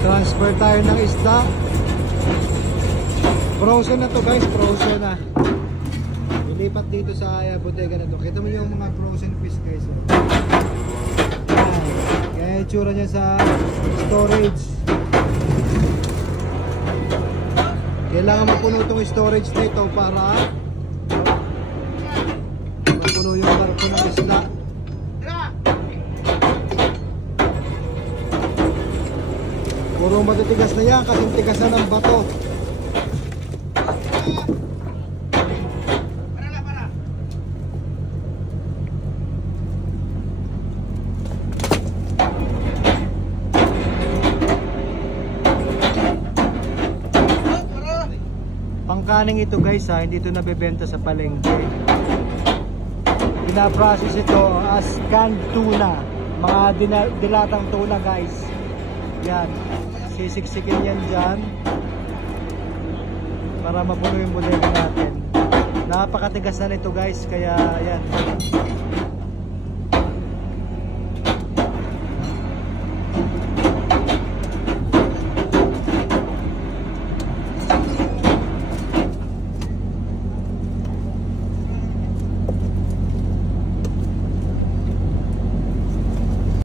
Transfer tayo ng isda. Frozen na to guys, frozen na. Ilipat dito sa bodega na to. Kita mo yung mga frozen fish guys. Kaya itsura niya sa storage. Kailangan mapuno itong storage na ito para mapuno yung barko ng isda. Puro matitigas na yan kasi tigas na ng bato. Pangkaning ito guys ha, hindi ito nabebenta sa palengke. Pinaprocess ito as canned tuna. Mga dilatang tuna guys. Yan. Sisiksikin yan dyan para mapuno yung bodega natin. Napakatigas na nito guys, kaya yan.